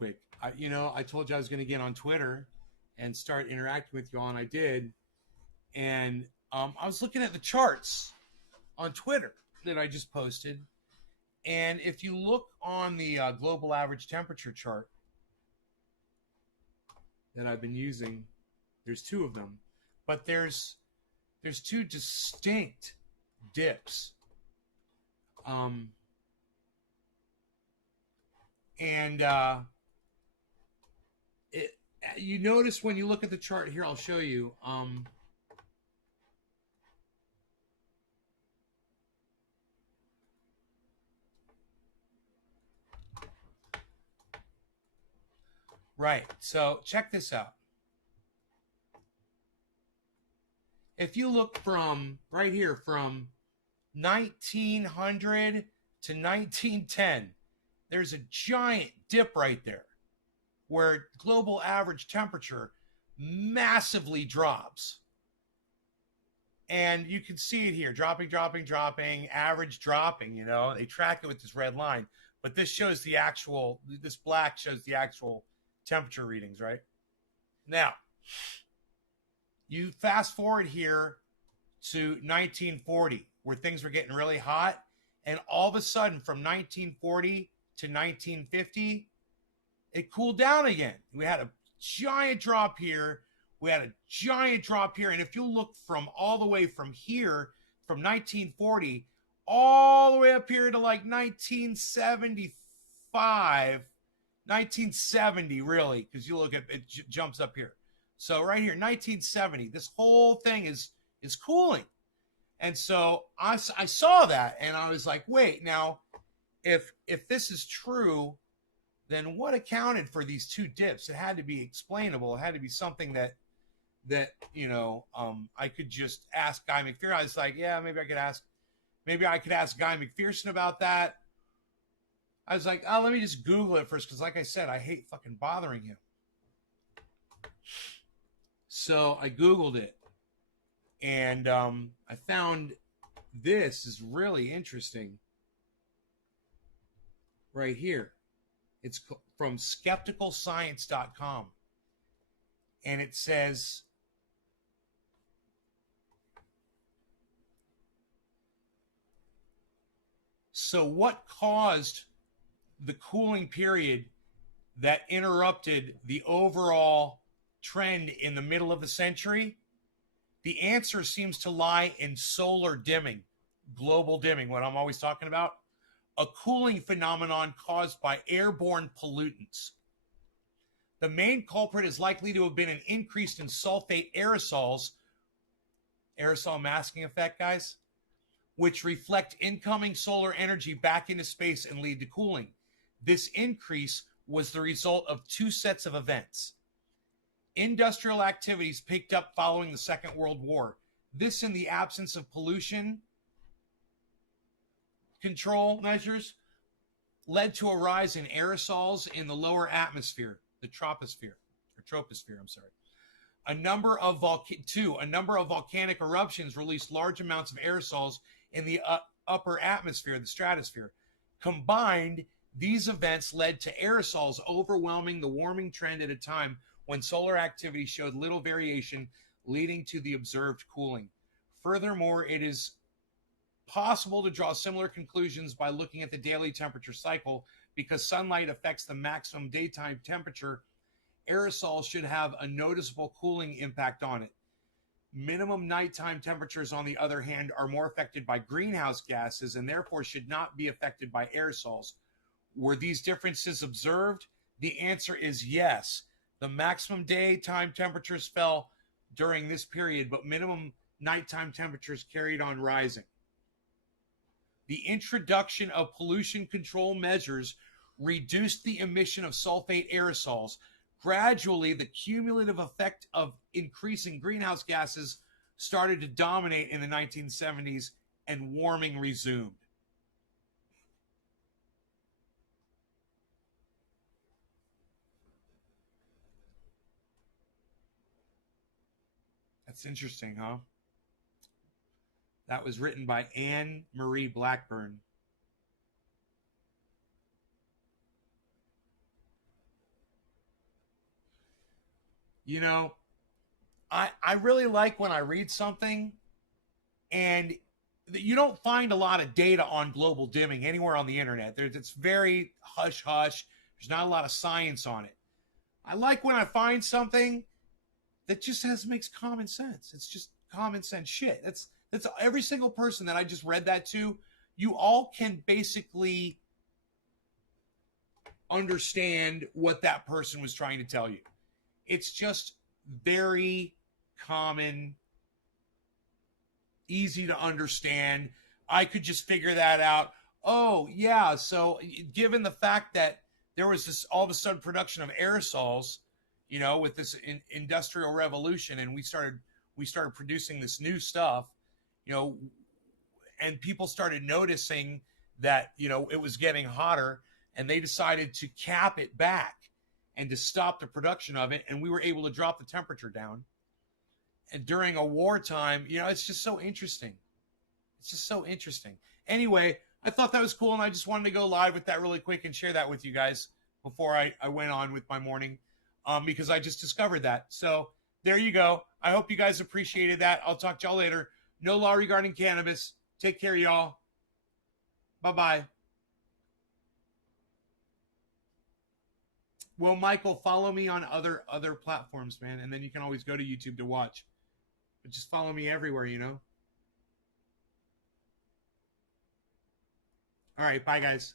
quick. I told you I was going to get on Twitter and start interacting with you all, and I did. And I was looking at the charts on Twitter that I just posted. And if you look on the global average temperature chart that I've been using, there's two of them, but there's two distinct dips. And you notice when you look at the chart here, I'll show you. Right. So check this out. If you look from right here from 1900 to 1910, there's a giant dip right there where global average temperature massively drops. And you can see it here, dropping, average dropping, they track it with this red line. But this black shows the actual temperature readings, right? Now, you fast forward here to 1940, where things were getting really hot. And all of a sudden, from 1940 to 1950, it cooled down again. We had a giant drop here. And if you look from all the way from here, from 1940, all the way up here to like 1975, 1970, really, because you look at it, jumps up here. So right here, 1970, this whole thing is cooling. And so I saw that and I was like, wait, now, if this is true, then what accounted for these two dips? It had to be explainable. It had to be something that I could just ask Guy McPherson. I was like, yeah, maybe I could ask Guy McPherson about that. I was like, oh, let me just Google it first, because like I said, I hate fucking bothering him. So I Googled it, and I found this is really interesting right here. It's from skepticalscience.com, and it says, so what caused the cooling period that interrupted the overall trend in the middle of the century? The answer seems to lie in solar dimming, global dimming, what I'm always talking about, a cooling phenomenon caused by airborne pollutants. The main culprit is likely to have been an increase in sulfate aerosols, aerosol masking effect, guys, which reflect incoming solar energy back into space and lead to cooling. This increase was the result of two sets of events. Industrial activities picked up following the Second World War. This, in the absence of pollution control measures, led to a rise in aerosols in the lower atmosphere, the troposphere. A number of volcanic eruptions released large amounts of aerosols in the upper atmosphere, the stratosphere. Combined, these events led to aerosols overwhelming the warming trend at a time when solar activity showed little variation, leading to the observed cooling. Furthermore, it is possible to draw similar conclusions by looking at the daily temperature cycle. Because sunlight affects the maximum daytime temperature, aerosols should have a noticeable cooling impact on it. Minimum nighttime temperatures, on the other hand, are more affected by greenhouse gases and therefore should not be affected by aerosols. Were these differences observed? The answer is yes. The maximum daytime temperatures fell during this period, but minimum nighttime temperatures carried on rising. The introduction of pollution control measures reduced the emission of sulfate aerosols. Gradually, the cumulative effect of increasing greenhouse gases started to dominate in the 1970s, and warming resumed. That's interesting, huh? That was written by Anne Marie Blackburn. You know, I really like when I read something and you don't find a lot of data on global dimming anywhere on the internet. It's very hush hush. There's not a lot of science on it. I like when I find something that just makes common sense. It's just common sense shit. That's every single person that I just read that to. You all can basically understand what that person was trying to tell you. It's just very common, easy to understand. I could just figure that out. Oh, yeah. So, given the fact that there was this all of a sudden production of aerosols, with this industrial revolution, and we started producing this new stuff, and people started noticing that it was getting hotter, and they decided to cap it back and to stop the production of it, and we were able to drop the temperature down. And during a wartime, it's just so interesting. It's just so interesting. Anyway, I thought that was cool, and I just wanted to go live with that really quick and share that with you guys before I went on with my morning, because I just discovered that. So there you go. I hope you guys appreciated that. I'll talk to y'all later. No law regarding cannabis. Take care, y'all. Bye-bye. Well, Michael, follow me on other platforms, man, and then you can always go to YouTube to watch. But just follow me everywhere, All right, bye, guys.